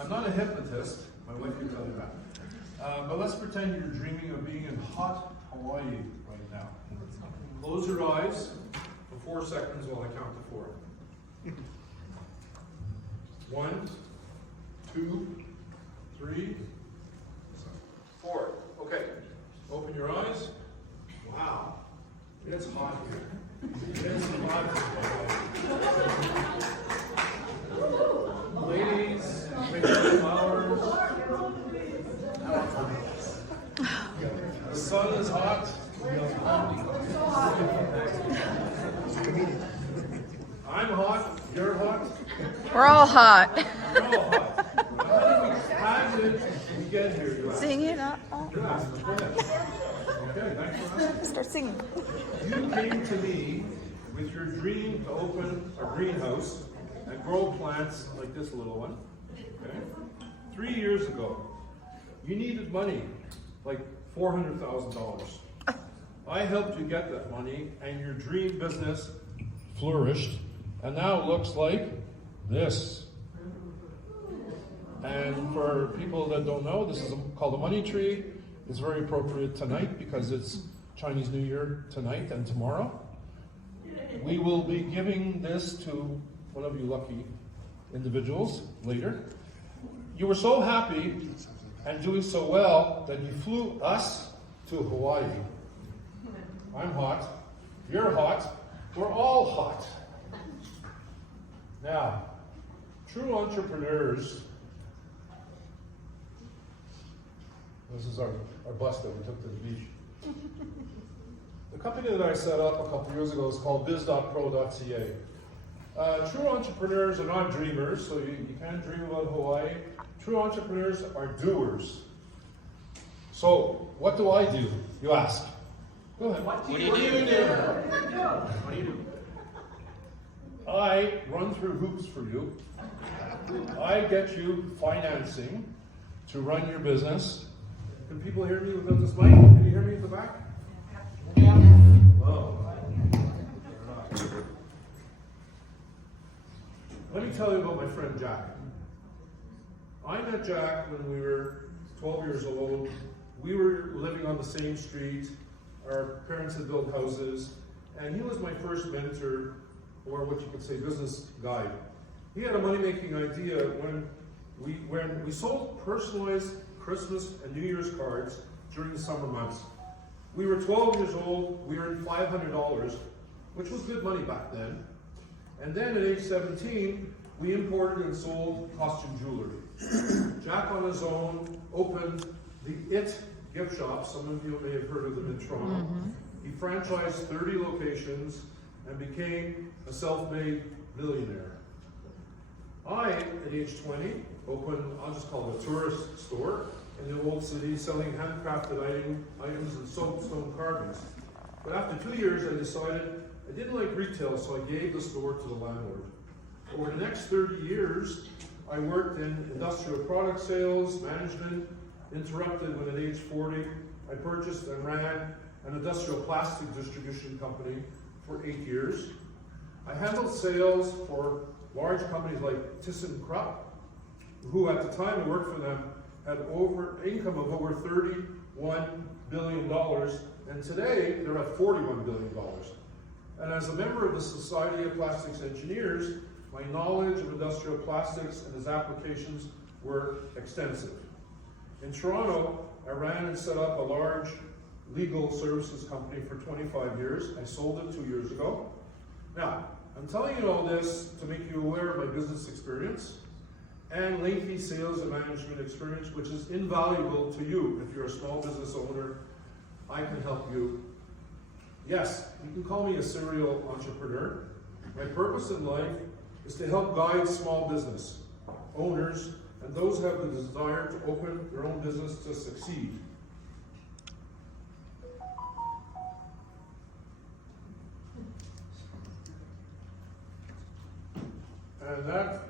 I'm not a hypnotist, my wife can tell you that. But let's pretend you're dreaming of being in hot Hawaii right now. Close your eyes for 4 seconds while I count to 4. 1, 2, 3, 4. Okay, open your eyes. Wow, it's hot here. It's hot here. Ladies, make your flowers. The sun is hot. I'm hot. You're hot. We're all hot. We're all hot. How did we get here? You ask. Sing it up. You ask. Go ahead. Okay, thanks for asking. Start singing. You came to me with your dream to open a greenhouse and grow plants like this little one. Okay? 3 years ago, you needed money, like $400,000. I helped you get that money, and your dream business flourished, and now it looks like this. And for people that don't know, this is called a money tree. It's very appropriate tonight because it's Chinese New Year tonight and tomorrow. We will be giving this to one of you lucky individuals later. You were so happy and doing so well that you flew us to Hawaii. I'm hot. You're hot. We're all hot. Now, true entrepreneurs, this is our bus that we took to the beach. The company that I set up a couple years ago is called Biz-Pro.ca. True entrepreneurs are not dreamers, so you can't dream about Hawaii. True entrepreneurs are doers. So, what do I do, you ask? Go ahead. What do you do? I run through hoops for you. I get you financing to run your business. Can people hear me without this mic? Can you hear me at the back? Yeah. Whoa. Let me tell you about my friend Jack. I met Jack when we were 12 years old. We were living on the same street. Our parents had built houses, and he was my first mentor, or what you could say, business guide. He had a money-making idea when we sold personalized Christmas and New Year's cards during the summer months. We were 12 years old. We earned $500, which was good money back then. And then at age 17, we imported and sold costume jewelry. Jack on his own opened the IT gift shop. Some of you may have heard of them in Toronto. Mm-hmm. He franchised 30 locations and became a self-made millionaire. I, at age 20, opened, I'll just call it a tourist store in the old city, selling handcrafted items and soapstone carvings. But after 2 years, I decided I didn't like retail, so I gave the store to the landlord. Over the next 30 years, I worked in industrial product sales, management, interrupted when at age 40, I purchased and ran an industrial plastic distribution company for 8 years. I handled sales for large companies like ThyssenKrupp, who at the time I worked for them had income of over $31 billion, and today they're at $41 billion. And as a member of the Society of Plastics Engineers, my knowledge of industrial plastics and its applications were extensive. In Toronto, I ran and set up a large legal services company for 25 years. I sold it 2 years ago. Now, I'm telling you all this to make you aware of my business experience and lengthy sales and management experience, which is invaluable to you. If you're a small business owner, I can help you. Yes, you can call me a serial entrepreneur. My purpose in life is to help guide small business owners and those who have the desire to open their own business to succeed. And that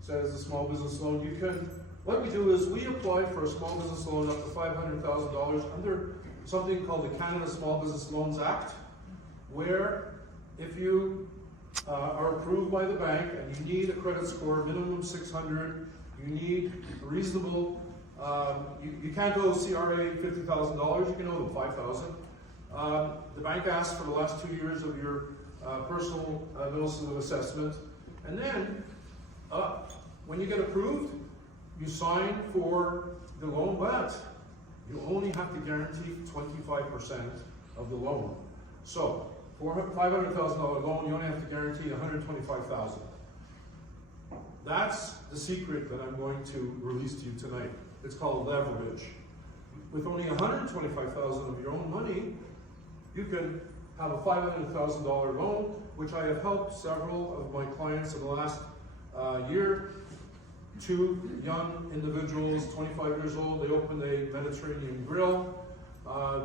says a small business loan. What we do is we apply for a small business loan up to $500,000 under something called the Canada Small Business Loans Act, where if you are approved by the bank and you need a credit score minimum 600 You need a reasonable, you can't go CRA $50,000, you can owe them $5,000. The bank asks for the last 2 years of your personal notice of assessment. And then, when you get approved, you sign for the loan, but you only have to guarantee 25% of the loan. So, for a $500,000 loan, you only have to guarantee $125,000. That's the secret that I'm going to release to you tonight. It's called leverage. With only $125,000 of your own money, you can have a $500,000 loan, which I have helped several of my clients in the last year. 2 young individuals, 25 years old, they opened a Mediterranean grill.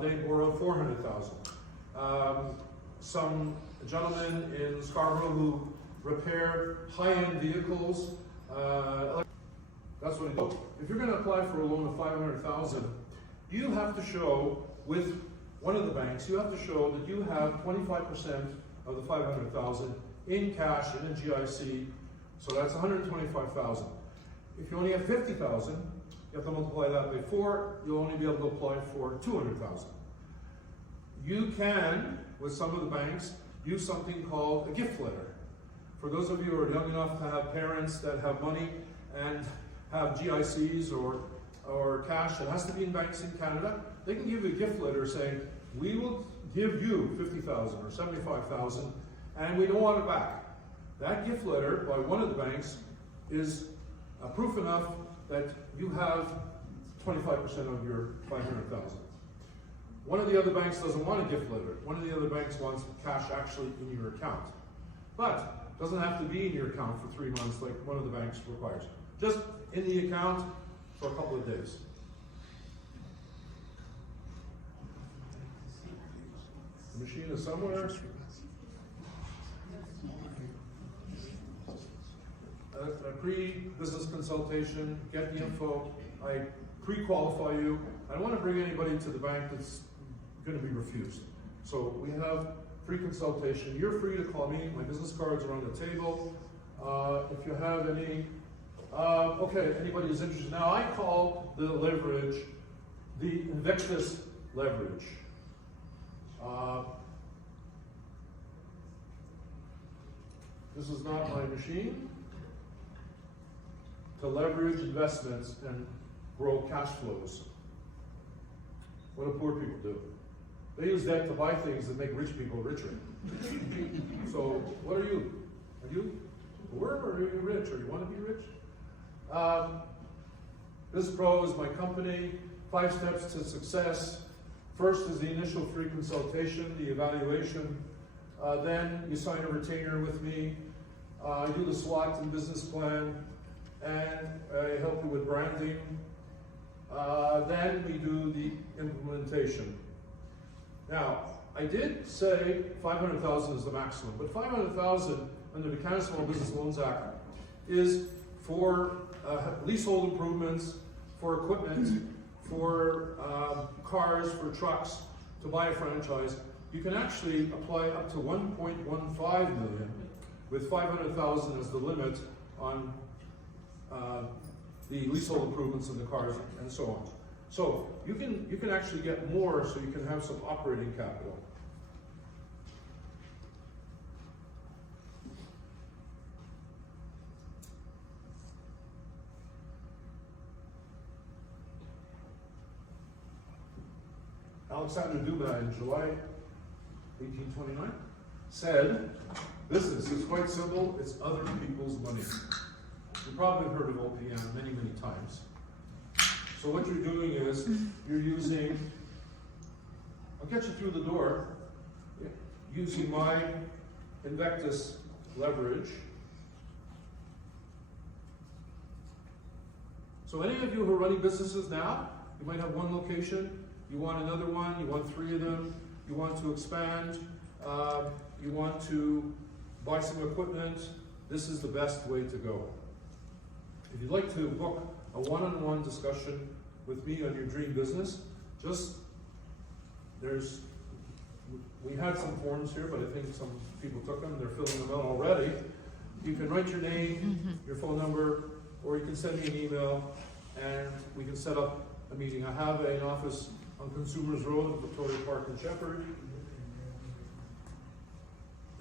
They borrowed $400,000. Some gentlemen in Scarborough who repair high-end vehicles. That's what it is. If you're going to apply for a loan of $500,000, you have to show with one of the banks, you have to show that you have 25% of the $500,000 in cash in a GIC. So that's $125,000. If you only have $50,000, you have to multiply that by 4. You'll only be able to apply for $200,000. You can, with some of the banks, use something called a gift letter. For those of you who are young enough to have parents that have money and have GICs or cash that has to be in banks in Canada, they can give you a gift letter saying, we will give you $50,000 or $75,000 and we don't want it back. That gift letter by one of the banks is proof enough that you have 25% of your $500,000. One of the other banks doesn't want a gift letter. One of the other banks wants cash actually in your account. But it doesn't have to be in your account for 3 months like one of the banks requires. Just in the account for a couple of days. The machine is somewhere. A pre-business consultation, get the info, I pre-qualify you. I don't want to bring anybody to the bank that's going to be refused. So we have free consultation. You're free to call me. My business cards are on the table. If you have any, okay, anybody who's interested. Now I call the leverage the Invictus leverage. This is not my machine. To leverage investments and grow cash flows. What do poor people do? They use debt to buy things that make rich people richer. So, what are you? Are you poor or are you rich? Or you want to be rich? Biz-Pro is my company. 5 steps to success. First is the initial free consultation, the evaluation. Then you sign a retainer with me. I do the SWOT and business plan. And I help you with branding. Then we do the implementation. Now, I did say $500,000 is the maximum, but $500,000 under the Canada Small Business Loans Act is for leasehold improvements, for equipment, for cars, for trucks, to buy a franchise. You can actually apply up to $1.15 million with $500,000 as the limit on the leasehold improvements in the cars and so on. So you can actually get more, so you can have some operating capital. Alexander Dumas in July 1829 said, "Business is quite simple, it's other people's money." You probably have heard of OPM many, many times. So what you're doing is, you're using, I'll get you through the door, using my Invictus leverage. So any of you who are running businesses now, you might have one location, you want another one, you want 3 of them, you want to expand, you want to buy some equipment, this is the best way to go. If you'd like to book a one-on-one discussion with me on your dream business, we had some forms here, but I think some people took them, they're filling them out already. You can write your name, your phone number, or you can send me an email and we can set up a meeting. I have an office on Consumers Road, Victoria Park and Shepherd.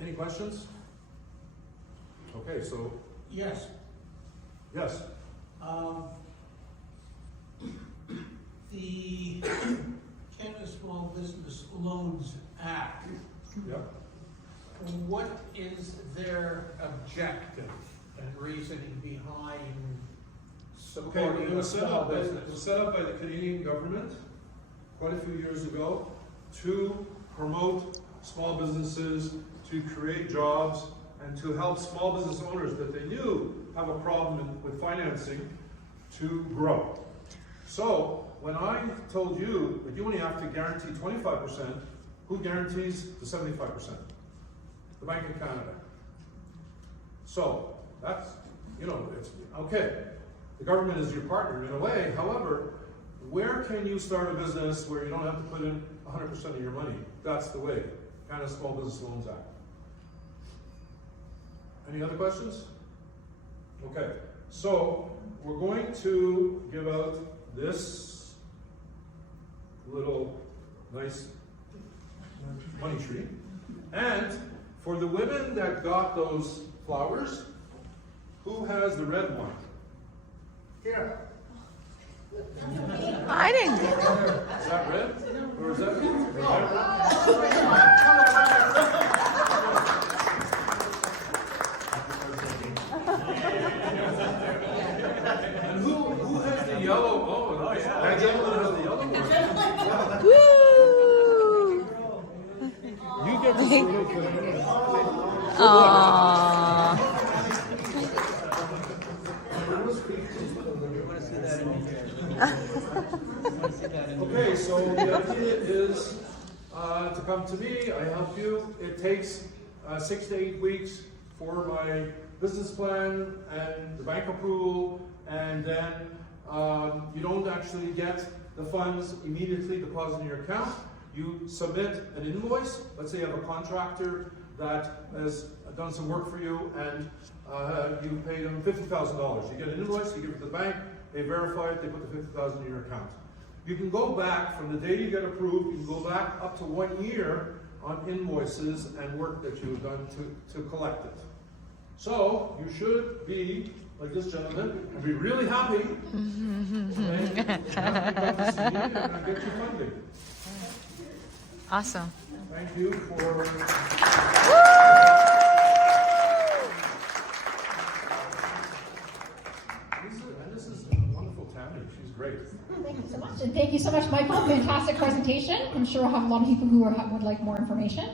Any questions? Okay, so, Yes. yes. The Canada Small Business Loans Act, Yep. what is their objective and reasoning behind Okay, supporting it a was set small up, it business? was set up by the Canadian government quite a few years ago to promote small businesses, to create jobs, and to help small business owners that they knew have a problem with financing to grow. So, when I told you that you only have to guarantee 25%, who guarantees the 75%? The Bank of Canada. So, that's, it's, okay. The government is your partner in a way. However, where can you start a business where you don't have to put in 100% of your money? That's the way. Canada Small Business Loans Act. Any other questions? Okay, so we're going to give out this little nice money tree. And for the women that got those flowers, who has the red one? Here. I didn't. Is that red? Or is that And who has the yellow? Oh, nice. That gentleman has the yellow one. Woo! You get the Aww. Okay, so the idea is to come to me, I help you. It takes 6 to 8 weeks for my business plan and the bank approval, and then you don't actually get the funds immediately deposited in your account. You submit an invoice. Let's say you have a contractor that has done some work for you and you pay them $50,000. You get an invoice, you give it to the bank, they verify it, they put the $50,000 in your account. You can go back from the day you get approved, you can go back up to 1 year on invoices and work that you've done to collect it. So you should be, like this gentleman, and be really happy and get your funding. Awesome. Thank you for... This is wonderful, Tammy. She's great. Thank you so much. And thank you so much, Michael. Fantastic presentation. I'm sure we'll have a lot of people who would like more information.